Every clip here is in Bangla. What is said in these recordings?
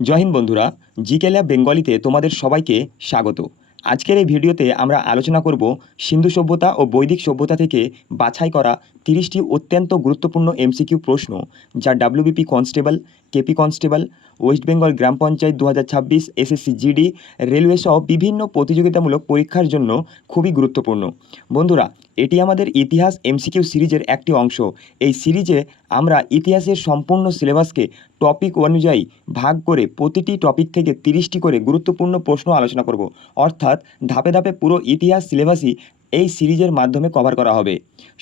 জয় হিন্দ বন্ধুরা, জিকে ল্যাব বেঙ্গলিতে তোমাদের সবাইকে স্বাগত। আজকের এই ভিডিওতে আমরা আলোচনা করব সিন্ধু সভ্যতা ও বৈদিক সভ্যতা থেকে বাছাই করা 30টি অত্যন্ত গুরুত্বপূর্ণ এমসিকিউ প্রশ্ন, যা WBP constable, KP constable, West Bengal গ্রাম পঞ্চায়েত 2026, এসএসসি জিডি, রেলওয়ে সহ বিভিন্ন প্রতিযোগিতামূলক পরীক্ষার জন্য খুবই গুরুত্বপূর্ণ। বন্ধুরা, এটি আমাদের ইতিহাস এমসিকিউ সিরিজের একটি অংশ। এই সিরিজে আমরা ইতিহাসের সম্পূর্ণ সিলেবাসকে টপিক অনুযায়ী ভাগ করে প্রতিটি টপিক থেকে 30টি করে গুরুত্বপূর্ণ প্রশ্ন আলোচনা করব। অর্থাৎ ধাপে ধাপে পুরো ইতিহাস সিলেবাসই এই সিরিজের মাধ্যমে কভার করা হবে।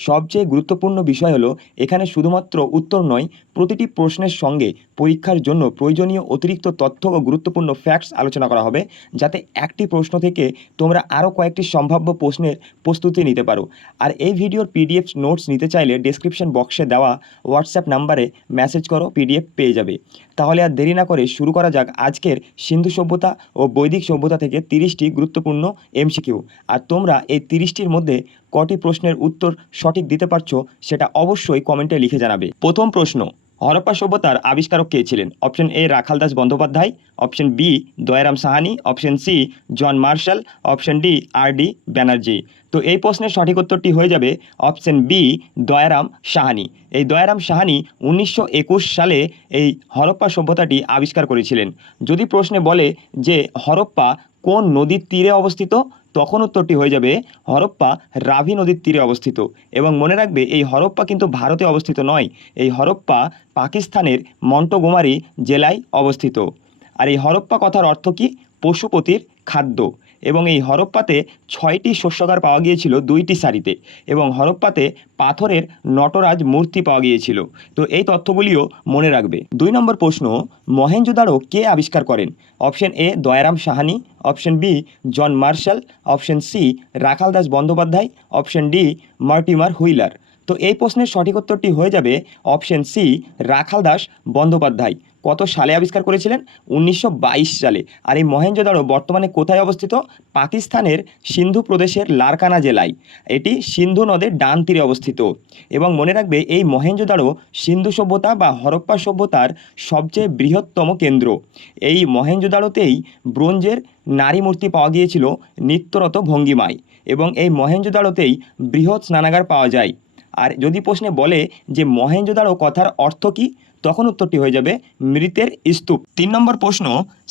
সবচেয়ে গুরুত্বপূর্ণ বিষয় হলো, এখানে শুধুমাত্র উত্তর নয়, প্রতিটি প্রশ্নের সঙ্গে পরীক্ষার জন্য প্রয়োজনীয় অতিরিক্ত তথ্য ও গুরুত্বপূর্ণ ফ্যাক্টস আলোচনা করা হবে, যাতে একটি প্রশ্ন থেকে তোমরা আরও কয়েকটি সম্ভাব্য প্রশ্নের প্রস্তুতি নিতে পারো। আর এই ভিডিওর পিডিএফ নোটস নিতে চাইলে ডেসক্রিপশন বক্সে দেওয়া হোয়াটসঅ্যাপ নাম্বারে মেসেজ করো, পিডিএফ পেয়ে যাবে। তাহলে আর দেরি না করে শুরু করা যাক আজকের সিন্ধু সভ্যতা ও বৈদিক সভ্যতা থেকে 30টি গুরুত্বপূর্ণ এমসিকিউ। আর তোমরা এই 30টির মধ্যে কটি প্রশ্নের উত্তর সঠিক দিতে পারছো সেটা অবশ্যই কমেন্টে লিখে জানাবে। প্রথম প্রশ্ন, হরপ্পা সভ্যতার আবিষ্কারক কে ছিলেন? Option A Rakhaldas Bandyopadhyay, option B Dayaram Sahni, option C John Marshall, option D R D Banerjee. তো এই প্রশ্নের সঠিক উত্তরটি হয়ে যাবে অপশন বি দয়ারাম সাহানি। এই দয়ারাম সাহানি 1921 সালে এই হরপ্পা সভ্যতাটি আবিষ্কার করেছিলেন। যদি প্রশ্নে বলে যে হরপ্পা কোন নদীর তীরে অবস্থিত, তখন উত্তরটি হয়ে যাবে হরপ্পা রাভি নদীর তীরে অবস্থিত। এবং মনে রাখবে, এই হরপ্পা কিন্তু ভারতে অবস্থিত নয়, এই হরপ্পা পাকিস্তানের মন্টোগোমারি জেলায় অবস্থিত। আর এই হরপ্পা কথার অর্থ কি? পশুপতির খাদ্য। এবং এই হরপ্পাতে 6টি শস্যাগার পাওয়া গিয়েছিল 2টি সারিতে, এবং হরপ্পাতে পাথরের নটরাজ মূর্তি পাওয়া গিয়েছিল। তো এই তথ্যগুলিও মনে রাখবে। 2 নম্বর প্রশ্ন, মহেঞ্জোদারো কে আবিষ্কার করেন? Option A Dayaram Sahni, option B John Marshall, option C Rakhaldas Bandyopadhyay, option D Mortimer Wheeler. তো এই প্রশ্নের সঠিক উত্তরটি হয়ে যাবে অপশন সি রাখালদাস বন্দ্যোপাধ্যায়। কত সালে আবিষ্কার করেছিলেন? 1922 সালে। আর এই মহেঞ্জোদারো বর্তমানে কোথায় অবস্থিত? পাকিস্তানের সিন্ধু প্রদেশের লারকানা জেলায়। এটি সিন্ধু নদের ডান তীরে অবস্থিত। এবং মনে রাখবে, এই মহেঞ্জোদারো সিন্ধু সভ্যতা বা হরপ্পা সভ্যতার সবচেয়ে বৃহত্তম কেন্দ্র। এই মহেঞ্জোদারোতেই ব্রোঞ্জের নারী মূর্তি পাওয়া গিয়েছিল নিত্যরত ভঙ্গিমায়। এবং এই মহেঞ্জোদারোতেই বৃহৎ স্নানাগার পাওয়া যায়। আর যদি প্রশ্নে বলে যে মহেঞ্জোদারো কথার অর্থ কী, তখন উত্তরটি হয়ে যাবে মৃতের স্তূপ। 3 নম্বর প্রশ্ন,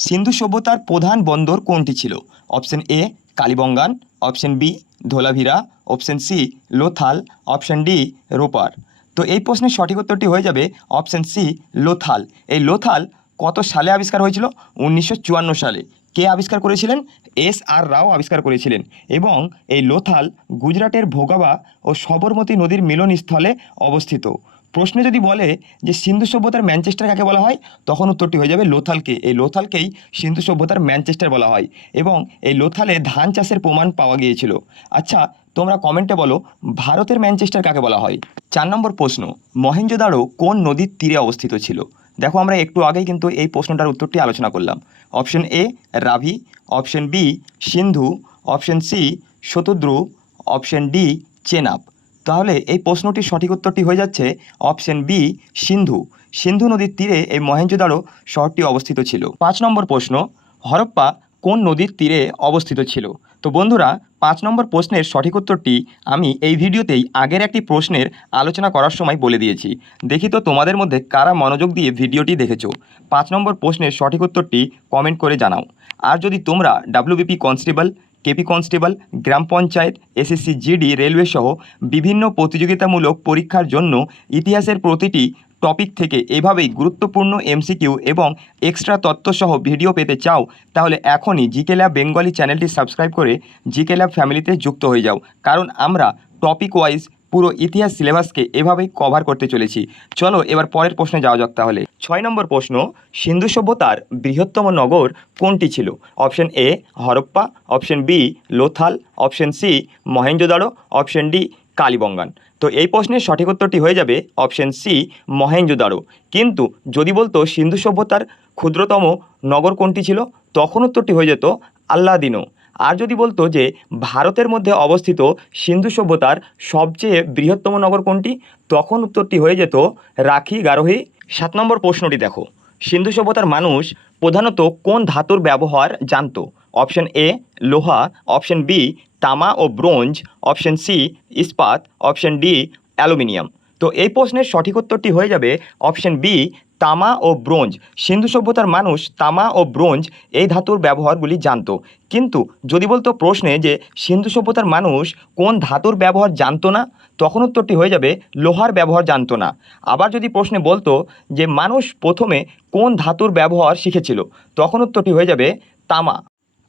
সিন্ধু সভ্যতার প্রধান বন্দর কোনটি ছিল? Option A Kalibangan, option B Dholavira, option C Lothal, option D Ropar. তো এই প্রশ্নের সঠিক উত্তরটি হয়ে যাবে অপশন সি লোথাল। এই লোথাল কত সালে আবিষ্কার হয়েছিল? 1954 সালে। কে আবিষ্কার করেছিলেন? এস.আর. রাও আবিষ্কার করেছিলেন। এবং এই লোথাল গুজরাটের ভোগাবা ও সবরমতী নদীর মিলনস্থলে অবস্থিত। প্রশ্নে যদি বলে যে সিন্ধু সভ্যতার ম্যানচেস্টার কাকে বলা হয়, তখন উত্তরটি হয়ে যাবে লোথালকে। এই লোথালকেই সিন্ধু সভ্যতার ম্যানচেস্টার বলা হয়। এবং এই লোথালে ধান চাষের প্রমাণ পাওয়া গিয়েছিল। আচ্ছা, তোমরা কমেন্টে বলো ভারতের ম্যানচেস্টার কাকে বলা হয়? 4 নম্বর প্রশ্ন, মহেঞ্জোদারো কোন নদীর তীরে অবস্থিত ছিল? দেখো, আমরা একটু আগেই কিন্তু এই প্রশ্নটার উত্তরটি আলোচনা করলাম। Option A Ravi, option B Sindhu, option C Shatadru, option D Chenab. তাহলে এই প্রশ্নটির সঠিক উত্তরটি হয়ে যাচ্ছে অপশন বি সিন্ধু। সিন্ধু নদীর তীরে এই মহেঞ্জোদারো শহরটি অবস্থিত ছিল। 5 নম্বর প্রশ্ন, হরপ্পা কোন নদীর তীরে অবস্থিত ছিল? তো বন্ধুরা, 5 নম্বর প্রশ্নের সঠিক উত্তরটি আমি এই ভিডিওতেই আগের একটি প্রশ্নের আলোচনা করার সময় বলে দিয়েছি। দেখি তো তোমাদের মধ্যে কারা মনোযোগ দিয়ে ভিডিওটি দেখেছো। 5 নম্বর প্রশ্নের সঠিক উত্তরটি কমেন্ট করে জানাও। আর যদি তোমরা ডাব্লিউবিপি কনস্টেবল, কেপি কনস্টেবল, গ্রাম পঞ্চায়েত, এসএসসি জিডি, রেলওয়ে সহ বিভিন্ন প্রতিযোগিতামূলক পরীক্ষার জন্য ইতিহাসের প্রতিটি টপিক থেকে এভাবেই গুরুত্বপূর্ণ এমসিকিউ এবং এক্সট্রা তথ্যসহ ভিডিও পেতে চাও, তাহলে এখনই জিকে ল্যাব বেঙ্গলি চ্যানেলটি সাবস্ক্রাইব করে জিকে ল্যাব ফ্যামিলিতে যুক্ত হয়ে যাও। কারণ আমরা টপিক ওয়াইজ পুরো ইতিহাস সিলেবাসকে এভাবেই কভার করতে চলেছি। চলো এবার পরের প্রশ্নে যাওয়া যাক তাহলে। 6 নম্বর প্রশ্ন, সিন্ধু সভ্যতার বৃহত্তম নগর কোনটি ছিল? Option A Harappa, option B Lothal, option C Mohenjodaro, option D Kalibangan. তো এই প্রশ্নের সঠিক উত্তরটি হয়ে যাবে অপশন সি মহেঞ্জোদারো। কিন্তু যদি বলতো সিন্ধু সভ্যতার ক্ষুদ্রতম নগর কোনটি ছিল, তখন উত্তরটি হয়ে যেত আল্লাদিনো। আর যদি বলতো যে ভারতের মধ্যে অবস্থিত সিন্ধু সভ্যতার সবচেয়ে বৃহত্তম নগর কোনটি, তখন উত্তরটি হয়ে যেত রাখি গারোহি। 7 নম্বর প্রশ্নটি দেখো, সিন্ধু সভ্যতার মানুষ প্রধানত কোন ধাতুর ব্যবহার জানতো? অপশন এ লোহা, অপশন বি তামা ও ব্রোঞ্জ, অপশন সি ইস্পাত, অপশন ডি অ্যালুমিনিয়াম। তো এই প্রশ্নের সঠিক উত্তরটি হয়ে যাবে অপশন বি তামা ও ব্রোঞ্জ। সিন্ধু সভ্যতার মানুষ তামা ও ব্রোঞ্জ এই ধাতুর ব্যবহারগুলি জানতো। কিন্তু যদি বলতো প্রশ্নে যে সিন্ধু সভ্যতার মানুষ কোন ধাতুর ব্যবহার জানতো না, তখন উত্তরটি হয়ে যাবে লোহার ব্যবহার জানতো না। আবার যদি প্রশ্নে বলতো যে মানুষ প্রথমে কোন ধাতুর ব্যবহার শিখেছিল, তখন উত্তরটি হয়ে যাবে তামা।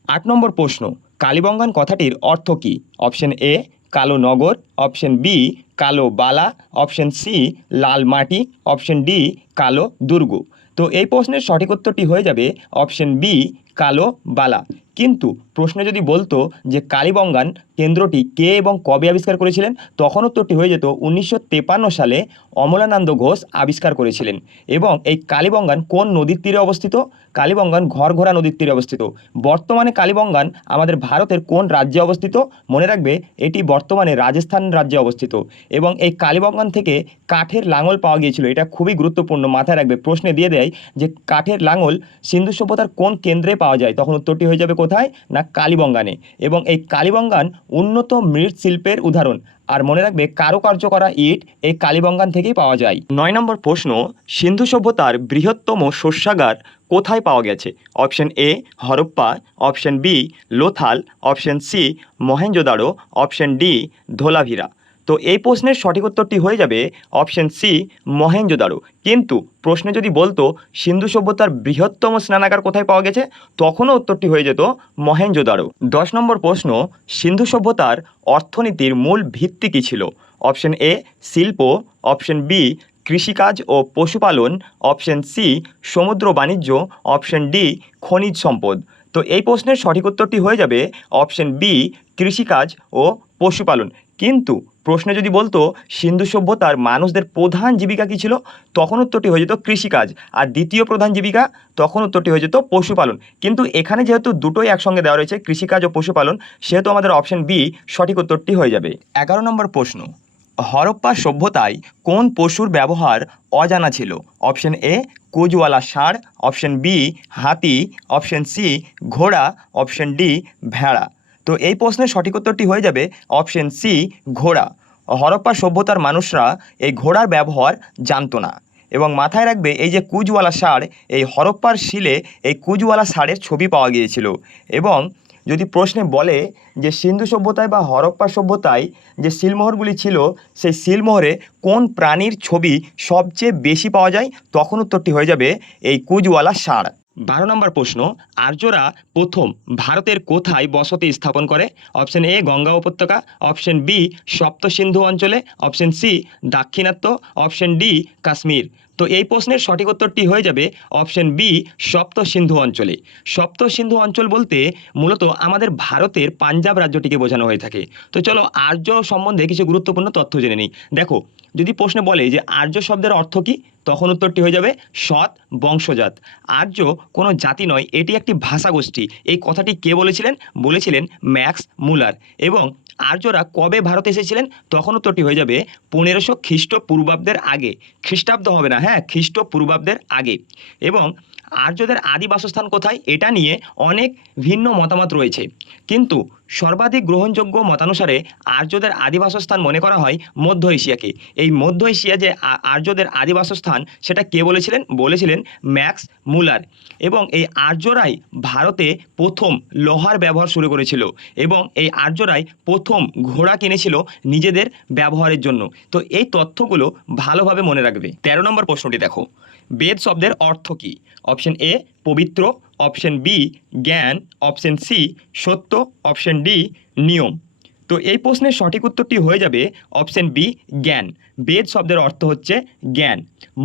8 নম্বর প্রশ্ন, কালীবঙ্গান কথাটির অর্থ কী? অপশন এ কালো নগর, অপশন বি কালো বালা, অপশন সি লাল মাটি, অপশন ডি কালো দুর্গ। তো এই প্রশ্নের সঠিক উত্তরটি হয়ে যাবে অপশন বি কালো বালা। কিন্তু প্রশ্নে যদি বলতো যে কালীবঙ্গান কেন্দ্রটি কে এবং কবে আবিষ্কার করেছিলেন, তখন উত্তরটি হয়ে যেত 1953 সালে অমলানন্দ ঘোষ আবিষ্কার করেছিলেন। এবং এই কালীবঙ্গান কোন নদীর তীরে অবস্থিত? কালীবঙ্গান ঘরঘোড়া নদীর তীরে অবস্থিত। বর্তমানে কালীবঙ্গান আমাদের ভারতের কোন রাজ্যে অবস্থিত? মনে রাখবে এটি বর্তমানে রাজস্থান রাজ্যে অবস্থিত। এবং এই কালীবঙ্গান থেকে কাঠের লাঙল পাওয়া গিয়েছিল। এটা খুবই গুরুত্বপূর্ণ, মাথায় রাখবে, প্রশ্নে দিয়ে দেয় যে কাঠের লাঙল সিন্ধু সভ্যতার কোন কেন্দ্রে পাওয়া যায়, তখন উত্তরটি হয়ে যাবে কোথায় না কালীবঙ্গানে। এবং এই কালীবঙ্গান উন্নত মৃৎশিল্পের উদাহরণ। আর মনে রাখবে কারুকার্য করা ইট এই কালীবঙ্গান থেকেই পাওয়া যায়। 9 নম্বর প্রশ্ন, সিন্ধু সভ্যতার বৃহত্তম শস্যাগার কোথায় পাওয়া গেছে? Option A Harappa, option B Lothal, option C Mohenjodaro, option D Dholavira. তো এই প্রশ্নের সঠিক উত্তরটি হয়ে যাবে অপশন সি মহেঞ্জোদারো। কিন্তু প্রশ্নে যদি বলতো সিন্ধু সভ্যতার বৃহত্তম স্নানাগার কোথায় পাওয়া গেছে, তখনও উত্তরটি হয়ে যেত মহেঞ্জোদারো। 10 নম্বর প্রশ্ন, সিন্ধু সভ্যতার অর্থনীতির মূল ভিত্তি কী ছিল? অপশন এ শিল্প, অপশন বি কৃষিকাজ ও পশুপালন, অপশন সি সমুদ্র বাণিজ্য, অপশন ডি খনিজ সম্পদ। তো এই প্রশ্নের সঠিক উত্তরটি হয়ে যাবে অপশন বি কৃষিকাজ ও পশুপালন। কিন্তু প্রশ্নে যদি বলতো সিন্ধু সভ্যতার মানুষদের প্রধান জীবিকা কী ছিল, তখন উত্তরটি হয়ে যেত কৃষিকাজ। আর দ্বিতীয় প্রধান জীবিকা, তখন উত্তরটি হয়ে যেত পশুপালন। কিন্তু এখানে যেহেতু দুটোই একসঙ্গে দেওয়া রয়েছে কৃষিকাজ ও পশুপালন, সেহেতু আমাদের অপশন বি সঠিক উত্তরটি হয়ে যাবে। 11 নম্বর প্রশ্ন, হরপ্পা সভ্যতায় কোন পশুর ব্যবহার অজানা ছিল? অপশন এ কুজওয়ালা ষাঁড়, অপশন বি হাতি, অপশন সি ঘোড়া, অপশন ডি ভেড়া। তো এই প্রশ্নের সঠিক উত্তরটি হয়ে যাবে অপশন সি ঘোড়া। হরপ্পা সভ্যতার মানুষরা এই ঘোড়ার ব্যবহার জানতো না। এবং মাথায় রাখবে এই যে কুজওয়ালা ষাঁড়, এই হরপ্পার শিলে এই কুজওয়ালা ষাঁড়ের ছবি পাওয়া গিয়েছিল। এবং যদি প্রশ্নে বলে যে সিন্ধু সভ্যতায় বা হরপ্পা সভ্যতায় যে সিলমোহরগুলি ছিল, সেই সিলমোহরে কোন প্রাণীর ছবি সবচেয়ে বেশি পাওয়া যায়, তখন উত্তরটি হয়ে যাবে এই কুজওয়ালা ষাঁড়। 12 নম্বর প্রশ্ন, আর্যরা প্রথম ভারতের কোথায় বসতি স্থাপন করে? অপশন এ গঙ্গা উপত্যকা, অপশন বি সপ্ত সিন্ধু অঞ্চলে, option C Dakshinatya, option D Kashmir. তো এই প্রশ্নের সঠিক উত্তরটি হয়ে যাবে অপশন বি সপ্ত সিন্ধু অঞ্চলে। সপ্ত সিন্ধু অঞ্চল বলতে মূলত আমাদের ভারতের পাঞ্জাব রাজ্যটিকে বোঝানো হয়ে থাকে। তো চলো আর্য সম্বন্ধে কিছু গুরুত্বপূর্ণ তথ্য জেনে নিই। দেখো, যদি প্রশ্নে বলে যে আর্য শব্দের অর্থ কী, তখন উত্তরটি হয়ে যাবে সৎ বংশজাত। আর্য কোনো জাতি নয়, এটি একটি ভাষাগোষ্ঠী। এই কথাটি কে বলেছিলেন? বলেছিলেন ম্যাক্স মুলার। এবং আর্যরা কবে ভারতে এসেছিলেন, তখন উত্তরটি হয়ে যাবে 1500 খ্রিস্টপূর্বাব্দের আগে। খ্রিস্টাব্দ হবে না, হ্যাঁ, খ্রিস্টপূর্বাব্দের আগে। এবং আর্যদের আদি বাসস্থান কোথায়, এটা নিয়ে অনেক ভিন্ন মতামত রয়েছে। কিন্তু সর্বাধিক গ্রহণযোগ্য মতানুসারে আর্যদের আদি বাসস্থান মনে করা হয় মধ্য এশিয়াকে। এই মধ্য এশিয়া যে আর্যদের আদি বাসস্থান, সেটা কে বলেছিলেন? বলেছিলেন ম্যাক্স মুলার। এবং এই আর্যরাই ভারতে প্রথম লোহার ব্যবহার শুরু করেছিল। এবং এই আর্যরাই প্রথম ঘোড়া কিনেছিল নিজেদের ব্যবহারের জন্য। তো এই তথ্যগুলো ভালোভাবে মনে রাখবে। 13 নম্বর প্রশ্নটি দেখো, বেদ শব্দের অর্থ কী? অপশন এ পবিত্র, অপশন বি জ্ঞান, অপশন সি সত্য, অপশন ডি নিয়ম। তো এই প্রশ্নের সঠিক উত্তরটি হয়ে যাবে অপশন বি জ্ঞান। বেদ শব্দের অর্থ হচ্ছে জ্ঞান।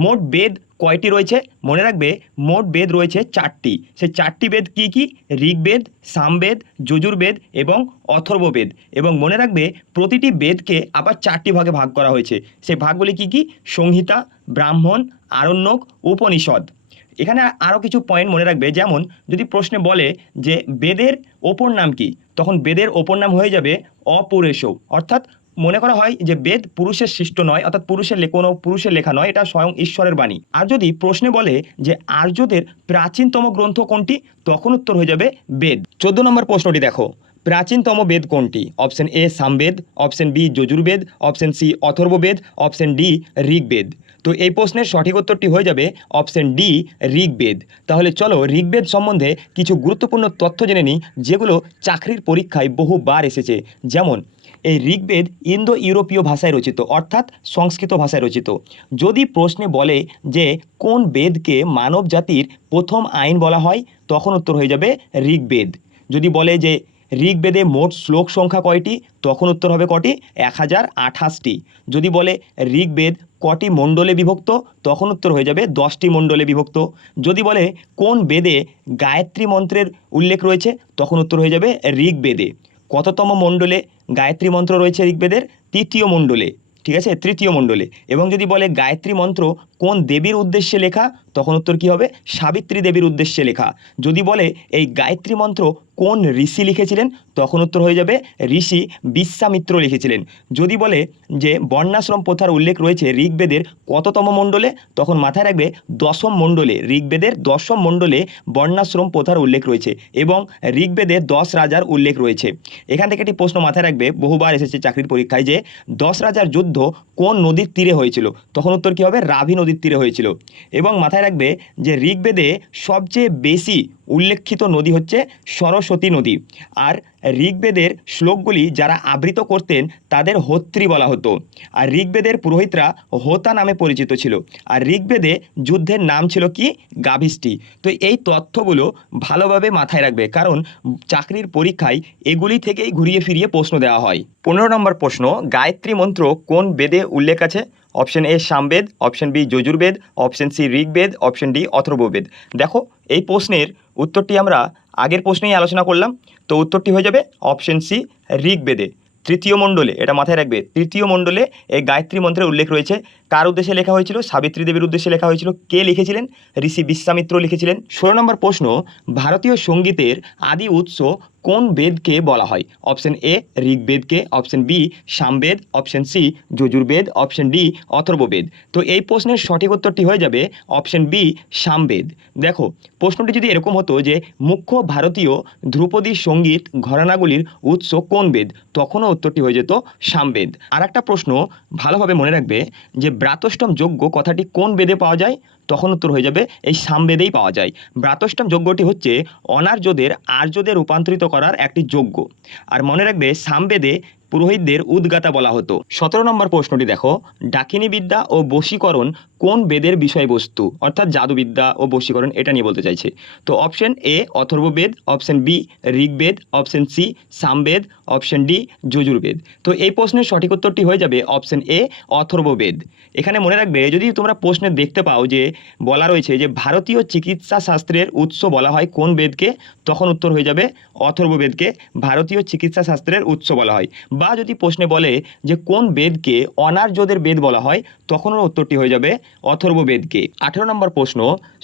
মোট বেদ কয়টি রয়েছে? মনে রাখবে মোট বেদ রয়েছে 4টি। সেই 4টি বেদ কী কী? ঋগ্বেদ, সামবেদ, যজুর্বেদ এবং অথর্ববেদ। এবং মনে রাখবে প্রতিটি বেদকে আবার 4টি ভাগে ভাগ করা হয়েছে। সেই ভাগগুলি কী কী? সংহিতা, ব্রাহ্মণ, আরণ্যক, উপনিষদ। এখানে আরও কিছু পয়েন্ট মনে রাখবে, যেমন যদি প্রশ্নে বলে যে বেদের অপর নাম কি, তখন বেদের অপর নাম হয়ে যাবে অপৌরেশ, অর্থাৎ মনে করা হয় যে বেদ পুরুষের সৃষ্ট নয়, অর্থাৎ কোনো পুরুষের লেখা নয়, এটা স্বয়ং ঈশ্বরের বাণী। আর যদি প্রশ্নে বলে যে আর্যদের প্রাচীনতম গ্রন্থ কোনটি, তখন উত্তর হয়ে যাবে বেদ। 14 নম্বর প্রশ্নটি দেখো, প্রাচীনতম বেদ কোনটি? Option A Samaveda, option B Yajurveda, option C Atharvaveda, option D Rigveda. তো এই প্রশ্নের সঠিক উত্তরটি হয়ে যাবে অপশন ডি ঋগ্বেদ। তাহলে চলো ঋগ্বেদ সম্বন্ধে কিছু গুরুত্বপূর্ণ তথ্য জেনে নিই, যেগুলো চাকরির পরীক্ষায় বহুবার এসেছে। যেমন এই ঋগ্বেদ ইন্দো ইউরোপীয় ভাষায় রচিত, অর্থাৎ সংস্কৃত ভাষায় রচিত। যদি প্রশ্নে বলে যে কোন বেদকে মানব জাতির প্রথম আইন বলা হয়, তখন উত্তর হয়ে যাবে ঋগ্বেদ। যদি বলে যে ঋগ্বেদে মোট শ্লোক সংখ্যা কয়টি, তখন উত্তর হবে কটি? 1028টি। যদি বলে ঋগ্বেদ কটি মণ্ডলে বিভক্ত, তখন উত্তর হয়ে যাবে 10টি মণ্ডলে বিভক্ত। যদি বলে কোন বেদে গায়ত্রী মন্ত্রের উল্লেখ রয়েছে, তখন উত্তর হয়ে যাবে ঋগ্বেদে। কততম মণ্ডলে গায়ত্রী মন্ত্র রয়েছে ঋগ্বেদের? 3য় মণ্ডলে, ঠিক আছে, 3য় মণ্ডলে। এবং যদি বলে গায়ত্রী মন্ত্র কোন দেবীর উদ্দেশ্যে লেখা, তখন উত্তর কী হবে? সাবিত্রী দেবীর উদ্দেশ্যে লেখা। যদি বলে এই গায়ত্রী মন্ত্র কোন ঋষি লিখেছিলেন, তখন উত্তর হয়ে যাবে ঋষি বিশ্বামিত্র লিখেছিলেন। যদি বলে যে বর্ণাশ্রম প্রথার উল্লেখ রয়েছে ঋগ্বেদের কততম মণ্ডলে, তখন মাথায় রাখবে 10ম মণ্ডলে। ঋগ্বেদের 10ম মণ্ডলে বর্ণাশ্রম প্রথার উল্লেখ রয়েছে এবং ঋগ্বেদে 10 রাজার উল্লেখ রয়েছে। এখান থেকে একটি প্রশ্ন মাথায় রাখবে, বহুবার এসেছে চাকরির পরীক্ষায়, যে 10 রাজার যুদ্ধ কোন নদীর তীরে হয়েছিল, তখন উত্তর কী হবে? রাভি নদীর তীরে হয়েছিল। এবং মাথায় রাখবে যে ঋগ্বেদে সবচেয়ে বেশি উল্লেখিত নদী হচ্ছে সরস্বতী নদী। আর ঋগ্বেদের শ্লোকগুলি যারা আবৃত করতেন তাদের হোত্রী বলা হতো। আর ঋগ্বেদের পুরোহিতরা হোতা নামে পরিচিত ছিল। আর ঋগ্বেদে যুদ্ধের নাম ছিল কি? গাভিষ্টি। তো এই তথ্যগুলো ভালোভাবে মাথায় রাখবে, কারণ চাকরির পরীক্ষায় এগুলি থেকেই ঘুরিয়ে ফিরিয়ে প্রশ্ন দেওয়া হয়। 15 নম্বর প্রশ্ন, গায়ত্রী মন্ত্র কোন বেদে উল্লেখ আছে? Option A Samaveda, option B Yajurveda, option C Rigveda, option D Atharvaveda. দেখো এই প্রশ্নের উত্তরটি আমরা আগের প্রশ্নেই আলোচনা করলাম। তো উত্তরটি হয়ে যাবে অপশন সি ঋগ্বেদে, 3য় মণ্ডলে। এটা মাথায় রাখবে, 3য় মণ্ডলে এই গায়ত্রী মন্ত্রের উল্লেখ রয়েছে। কার উদ্দেশ্যে লেখা হয়েছিল? সাবিত্রী দেবীর উদ্দেশ্যে লেখা হয়েছিল। কে লিখেছিলেন? ঋষি বিশ্বামিত্র লিখেছিলেন। 16 নম্বর প্রশ্ন, ভারতীয় সঙ্গীতের আদি উৎস কোন বেদকে বলা হয়? অপশন এ ঋগ্বেদকে, option B Samaveda, option C Yajurveda, option D Atharvaveda. তো এই প্রশ্নের সঠিক উত্তরটি হয়ে যাবে অপশন বি সামবেদ। দেখো প্রশ্নটি যদি এরকম হতো যে মুখ্য ভারতীয় ধ্রুপদী সঙ্গীত ঘরানাগুলির উৎস কোন বেদ, তখনও উত্তরটি হয়ে যেত সামবেদ। আর একটা প্রশ্ন ভালোভাবে মনে রাখবে যে ব্রাতষ্টম যজ্ঞ কথাটি কোন বেদে পাওয়া যায়, তখন উত্তর হয়ে যাবে এই সামবেদেই পাওয়া যায়। ব্রাতষ্টম যজ্ঞটি হচ্ছে অনার্যদের আর্যদের রূপান্তরিত করার একটি যজ্ঞ। আর মনে রাখবে সামবেদে পুরোহিতদের উদ্গাতা বলা হতো। 17 নম্বর প্রশ্নটি দেখো, ডাকিনী বিদ্যা ও বশীকরণ কোন বেদের বিষয়বস্তু, অর্থাৎ জাদুবিদ্যা ও বশীকরণ, এটা নিয়ে বলতে চাইছে। তো option A Atharvaveda, option B Rigveda, option C Samaveda, option D Yajurveda. তো এই প্রশ্নের সঠিক উত্তরটি হয়ে যাবে অপশন এ অথর্ববেদ। এখানে মনে রাখবে যদি তোমরা প্রশ্নে দেখতে পাও যে বলা রয়েছে যে ভারতীয় চিকিৎসা শাস্ত্রের উৎস বলা হয় কোন বেদকে, তখন উত্তর হয়ে যাবে অথর্ববেদকে ভারতীয় চিকিৎসা শাস্ত্রের উৎস বলা হয়। বা যদি প্রশ্নে বলে যে কোন বেদকে অনার্যদের বেদ বলা হয়, তখনও উত্তরটি হয়ে যাবে অথর্ববেদকে। 18 নম্বর প্রশ্ন,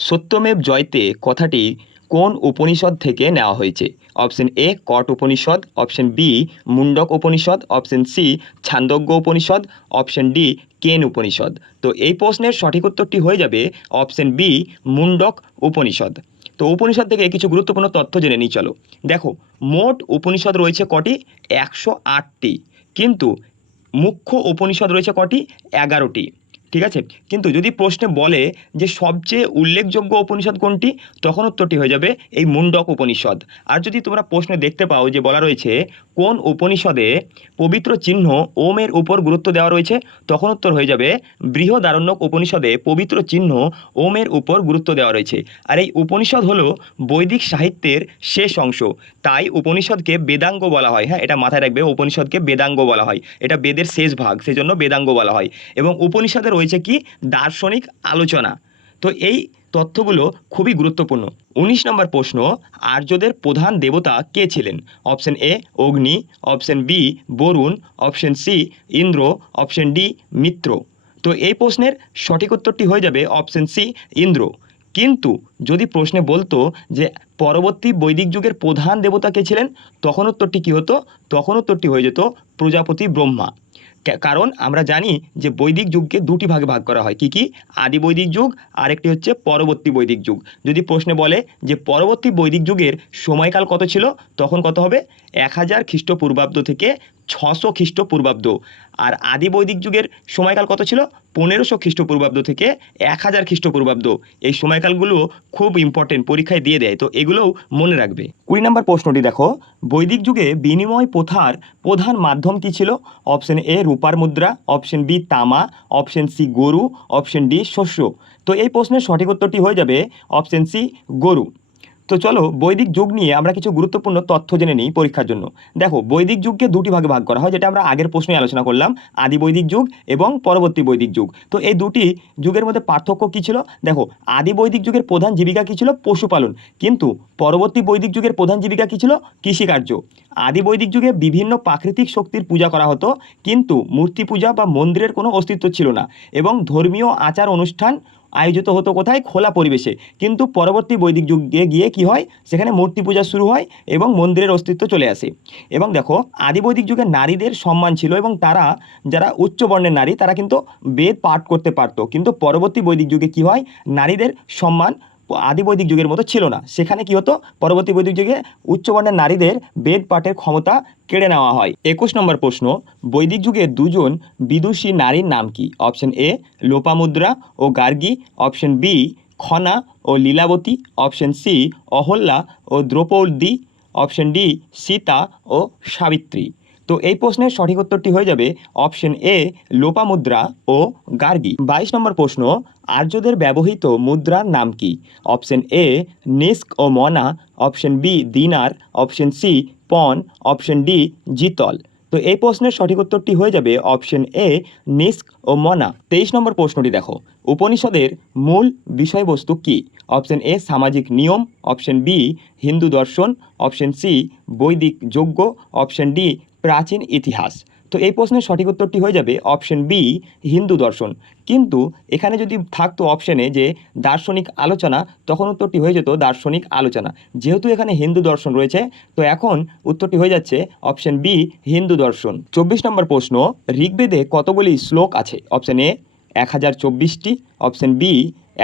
সত্যমেব জয়তে কথাটি কোন উপনিষদ থেকে নেওয়া হয়েছে? Option A Katha Upanishad, option B Mundaka Upanishad, option C Chandogya Upanishad, option D Kena Upanishad. তো এই প্রশ্নের সঠিক উত্তরটি হয়ে যাবে অপশন বি মুন্ডক উপনিষদ। তো উপনিষদ থেকে কিছু গুরুত্বপূর্ণ তথ্য জেনে নিই চলো। দেখো মোট উপনিষদ রয়েছে কটি? 108টি। কিন্তু মুখ্য উপনিষদ রয়েছে কটি? 11টি। ঠিক আছে, কিন্তু যদি প্রশ্নে বলে যে সবচেয়ে উল্লেখযোগ্য উপনিষদ কোনটি, তখন উত্তরটি হয়ে যাবে এই মুন্ডক উপনিষদ। আর যদি তোমরা প্রশ্নে দেখতে পাও যে বলা রয়েছে কোন উপনিষদে পবিত্র চিহ্ন ওমের উপর গুরুত্ব দেওয়া রয়েছে, তখন উত্তর হয়ে যাবে বৃহদারণ্যক উপনিষদে পবিত্র চিহ্ন ওমের উপর গুরুত্ব দেওয়া রয়েছে। আর এই উপনিষদ হলো বৈদিক সাহিত্যের শেষ অংশ, তাই উপনিষদকে বেদাঙ্গ বলা হয়। হ্যাঁ, এটা মাথায় রাখবে, উপনিষদকে বেদাঙ্গ বলা হয়, এটা বেদের শেষ ভাগ, সেজন্য বেদাঙ্গ বলা হয়। এবং উপনিষদে রয়েছে কি? দার্শনিক আলোচনা। তো এই তথ্যগুলো খুবই গুরুত্বপূর্ণ। 19 নম্বর প্রশ্ন, আর্যদের প্রধান দেবতা কে ছিলেন? Option A Agni, option B Varuna, option C Indra, option D Mitra. তো এই প্রশ্নের সঠিক উত্তরটি হয়ে যাবে অপশন সি ইন্দ্র। কিন্তু যদি প্রশ্নে বলতো যে পরবর্তী বৈদিক যুগের প্রধান দেবতা কে ছিলেন, তখন উত্তরটি কী হতো? তখন উত্তরটি হয়ে যেত প্রজাপতি ব্রহ্মা। কারণ আমরা জানি যে বৈদিক যুগকে দুটি ভাগে ভাগ করা হয়, কি আদি বৈদিক যুগ আর একটি হচ্ছে পরবর্তী বৈদিক যুগ। যদি প্রশ্নে বলে যে পরবর্তী বৈদিক যুগের সময়কাল কত ছিল, তখন কত হবে? 1000 খ্রিস্টপূর্বাব্দ থেকে 600 খ্রিস্টপূর্বাব্দ। আর আদি বৈদিক যুগের সময়কাল কত ছিল? 1500 খ্রিস্টপূর্বাব্দ থেকে 1000 খ্রিস্টপূর্বাব্দ। এই সময়কালগুলো খুব ইম্পর্টেন্ট, পরীক্ষায় দিয়ে দেয়, তো এগুলোও মনে রাখবে। 20 নম্বর প্রশ্নটি দেখো, বৈদিক যুগে বিনিময় প্রথার প্রধান মাধ্যম কী ছিল? অপশন এ রূপার মুদ্রা, অপশন বি তামা, অপশন সি গরু, অপশন ডি শস্য। তো এই প্রশ্নের সঠিক উত্তরটি হয়ে যাবে অপশন সি গরু। তো চলো বৈদিক যুগ নিয়ে আমরা কিছু গুরুত্বপূর্ণ তথ্য জেনে নিই পরীক্ষার জন্য। দেখো বৈদিক যুগকে দুটি ভাগে ভাগ করা হয়, যেটা আমরা আগের প্রশ্নে আলোচনা করলাম, আদি বৈদিক যুগ এবং পরবর্তী বৈদিক যুগ। তো এই দুটি যুগের মধ্যে পার্থক্য কী ছিল? দেখো আদি বৈদিক যুগের প্রধান জীবিকা কী ছিল? পশুপালন। কিন্তু পরবর্তী বৈদিক যুগের প্রধান জীবিকা কী ছিল? কৃষিকার্য। আদি বৈদিক যুগে বিভিন্ন প্রাকৃতিক শক্তির পূজা করা হতো, কিন্তু মূর্তি পূজা বা মন্দিরের কোনো অস্তিত্ব ছিল না, এবং ধর্মীয় আচার অনুষ্ঠান আয়োজিত হতো কোথায়? খোলা পরিবেশে। কিন্তু পরবর্তী বৈদিক যুগে গিয়ে কি হয়? সেখানে মূর্তি পূজা শুরু হয় এবং মন্দিরের অস্তিত্ব চলে আসে। এবং দেখো আদি বৈদিক যুগে নারীদের সম্মান ছিল, এবং তারা যারা উচ্চ বর্ণের নারী তারা কিন্তু বেদ পাঠ করতে পারতো। কিন্তু পরবর্তী বৈদিক যুগে কি হয়? নারীদের সম্মান আদি বৈদিক যুগের মতো ছিল না। সেখানে কি হতো? পরবর্তী বৈদিক যুগে উচ্চবর্ণের নারীদের বেদ পাঠের ক্ষমতা কেড়ে নেওয়া হয়। 21 নম্বর প্রশ্ন, বৈদিক যুগে দুজন বিদুষী নারীর নাম কি? অপশন এ লোপামুদ্রা ও গার্গী, অপশন বি খনা ও লীলাবতী, অপশন সি অহল্যা ও দ্রৌপদী, অপশন ডি সীতা ও সাবিত্রী। তো এই প্রশ্নের সঠিক উত্তরটি হয়ে যাবে অপশন এ লোপামুদ্রা ও গার্গী। 22 নম্বর প্রশ্ন, আর্যদের ব্যবহৃত মুদ্রার নাম কি? অপশন এ নিস্ক ও মনা, অপশন বি দিনার, অপশন সি পন, অপশন ডি জিতল। তো এই প্রশ্নের সঠিক উত্তরটি হয়ে যাবে অপশন এ নিস্ক ও মনা। 23 নম্বর প্রশ্নটি দেখো, উপনিষদের মূল বিষয়বস্তু কি? অপশন এ সামাজিক নিয়ম, অপশন বি হিন্দু দর্শন, অপশন সি বৈদিক যজ্ঞ, অপশন ডি প্রাচীন ইতিহাস। তো এই প্রশ্নের সঠিক উত্তরটি হয়ে যাবে অপশন বি হিন্দু দর্শন। কিন্তু এখানে যদি থাকতো অপশানে যে দার্শনিক আলোচনা, তখন উত্তরটি হয়ে যেত দার্শনিক আলোচনা। যেহেতু এখানে হিন্দু দর্শন রয়েছে, তো এখন উত্তরটি হয়ে যাচ্ছে অপশন বি হিন্দু দর্শন। 24 নম্বর প্রশ্ন, ঋগ্বেদে কতগুলি শ্লোক আছে? অপশন এ 1024টি, অপশন বি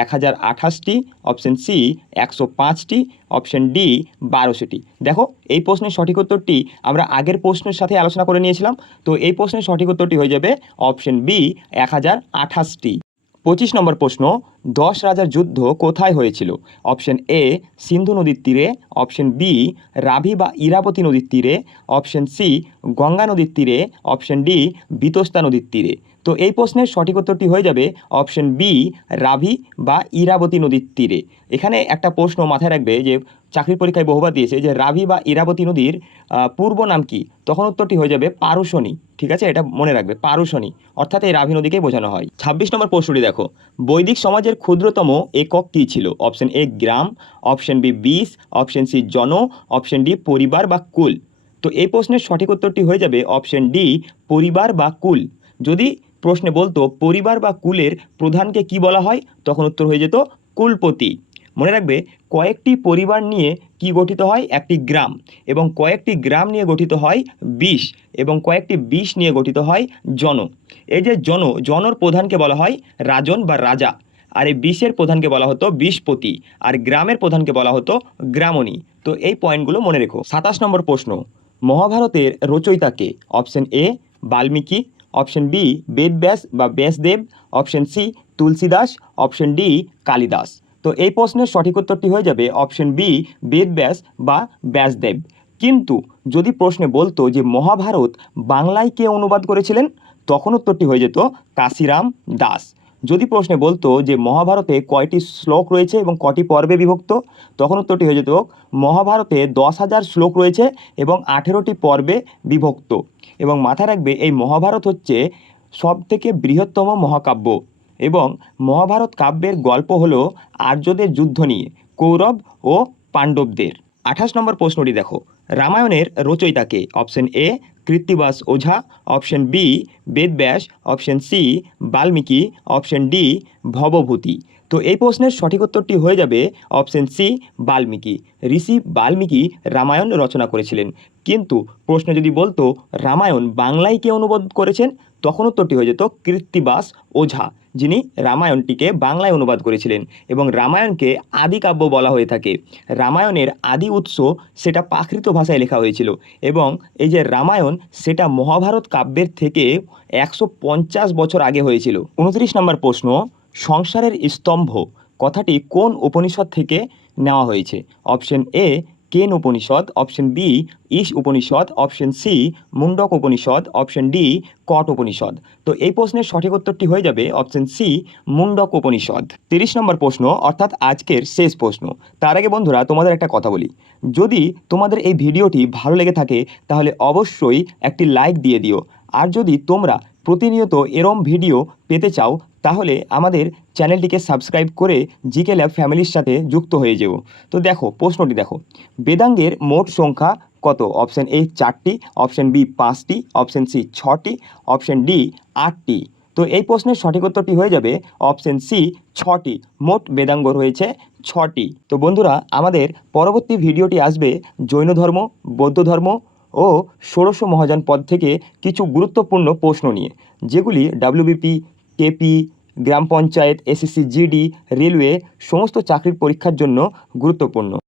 1028টি, অপশন সি 105টি, অপশন ডি 1200টি। দেখো এই প্রশ্নের সঠিক উত্তরটি আমরা আগের প্রশ্নের সাথে আলোচনা করে নিয়েছিলাম, তো এই প্রশ্নের সঠিক উত্তরটি হয়ে যাবে অপশন বি 1028টি। 25 নম্বর প্রশ্ন, 10 রাজার যুদ্ধ কোথায় হয়েছিল? অপশন এ সিন্ধু নদীর তীরে, অপশন বি রাভি বা ইরাবতী নদীর তীরে, অপশন সি গঙ্গা নদীর তীরে, অপশন ডি বিতস্তা নদীর তীরে। তো এই প্রশ্নের সঠিক উত্তরটি হয়ে যাবে অপশন বি রাভি বা ইরাবতী নদীর তীরে। এখানে একটা প্রশ্ন মাথায় রাখবে যে চাকরির পরীক্ষায় বহুবার দিয়েছে যে রাভি বা ইরাবতী নদীর পূর্ব নাম কি? তখন উত্তরটি হয়ে যাবে পারুশনী। ঠিক আছে, এটা মনে রাখবে, পারুশনী, অর্থাৎ এই রাভি নদীকেই বোঝানো হয়। 26 নম্বর প্রশ্নটি দেখো, বৈদিক সমাজের ক্ষুদ্রতম একক কী ছিল? অপশন এ গ্রাম, অপশন বি 20, অপশন সি জন, অপশন ডি পরিবার বা কুল। তো এই প্রশ্নের সঠিক উত্তরটি হয়ে যাবে অপশন ডি পরিবার বা কুল। যদি প্রশ্নে বলতো পরিবার বা কুলের প্রধানকে কি বলা হয়, তখন উত্তর হয়ে যেত কুলপতি। মনে রাখবে কয়েকটি পরিবার নিয়ে কি গঠিত হয়? একটি গ্রাম। এবং কয়েকটি গ্রাম নিয়ে গঠিত হয় 20, এবং কয়েকটি 20 নিয়ে গঠিত হয় জন। এই যে জনর প্রধানকে বলা হয় রাজন বা রাজা, আর এই 20-এর প্রধানকে বলা হতো 20পতি, আর গ্রামের প্রধানকে বলা হতো গ্রামণী। তো এই পয়েন্টগুলো মনে রেখো। 27 নম্বর প্রশ্ন, মহাভারতের রচয়িতা কে? Option A Valmiki, option B Vedavyasa বা Vyasadeva, option C Tulsidas, option D Kalidasa. তো এই প্রশ্নের সঠিক উত্তরটি হয়ে যাবে অপশন বি বেদব্যাস বা ব্যাসদেব। কিন্তু যদি প্রশ্নে বলতো যে মহাভারত বাংলায় কে অনুবাদ করেছিলেন, তখন উত্তরটি হয়ে যেত কাশিরাম দাস। যদি প্রশ্নে বলতো যে মহাভারতে কয়টি শ্লোক রয়েছে এবং কটি পর্বে বিভক্ত, তখন উত্তরটি হয়ে যেত মহাভারতে 10,000 শ্লোক রয়েছে এবং 18টি পর্বে বিভক্ত। এবং মাথায় রাখবে এই মহাভারত হচ্ছে সবথেকে বৃহত্তম মহাকাব্য, এবং মহাভারত কাব্যের গল্প হলো আর্যদের যুদ্ধ নিয়ে, কৌরব ও পাণ্ডবদের। 28 নম্বর প্রশ্নটি দেখো, রামায়ণের রচয়িতা কে? Option A Krittibas Ojha, option B Vedavyasa, option C Valmiki, option D Bhavabhuti. তো তো এই প্রশ্নের সঠিক উত্তরটি হয়ে যাবে অপশন সি বাল্মীকি। ঋষি বাল্মীকি রামায়ণ রচনা করেছিলেন। কিন্তু প্রশ্ন যদি বলতো রামায়ণ বাংলায় কে অনুবাদ করেছেন, তখন উত্তরটি হয়ে যেত কৃত্তিবাস ওঝা, যিনি রামায়ণটিকে বাংলায় অনুবাদ করেছিলেন। এবং রামায়ণকে আদিকাব্য বলা হয়ে থাকে। রামায়ণের আদি উৎস সেটা প্রাকৃত ভাষায় লেখা হয়েছিল, এবং এই যে রামায়ণ সেটা মহাভারত কাব্যের থেকে 150 বছর আগে হয়েছিল। 29 নম্বর প্রশ্ন, সংসারের স্তম্ভ কথাটি কোন উপনিষদ থেকে নেওয়া হয়েছে? Option A Kena Upanishad, option B Isha Upanishad, option C Mundaka Upanishad, option D Katha Upanishad. তো এই প্রশ্নের সঠিক উত্তরটি হয়ে যাবে অপশন সি মুন্ডক উপনিষদ। 30 নম্বর প্রশ্ন, অর্থাৎ আজকের শেষ প্রশ্ন। তার আগে বন্ধুরা তোমাদের একটা কথা বলি, যদি তোমাদের এই ভিডিওটি ভালো লেগে থাকে তাহলে অবশ্যই একটি লাইক দিয়ে দিও। আর যদি তোমরা প্রতিনিয়ত এরম ভিডিও পেতে চাও তাহলে আমাদের চ্যানেলটিকে সাবস্ক্রাইব করে জিকে ল্যাব ফ্যামিলির সাথে যুক্ত হয়ে যেও। তো দেখো প্রশ্নটি দেখো, বেদাঙ্গের মোট সংখ্যা কত? অপশন এ 4টি, অপশন বি 5টি, অপশন সি 6টি, অপশন ডি 8টি। তো এই প্রশ্নের সঠিক উত্তরটি হয়ে যাবে অপশন সি 6টি। মোট বেদাঙ্গ রয়েছে 6টি। তো বন্ধুরা আমাদের পরবর্তী ভিডিওটি আসবে জৈন ধর্ম, বৌদ্ধ ধর্ম ও ষোড়শ মহাযান পদ থেকে কিছু গুরুত্বপূর্ণ প্রশ্ন নিয়ে, যেগুলি ডাব্লিউবিপি, কেপি, গ্রাম পঞ্চায়েত, এসএসসি জিডি, রেলওয়ে সমস্ত চাকরির পরীক্ষার জন্য গুরুত্বপূর্ণ।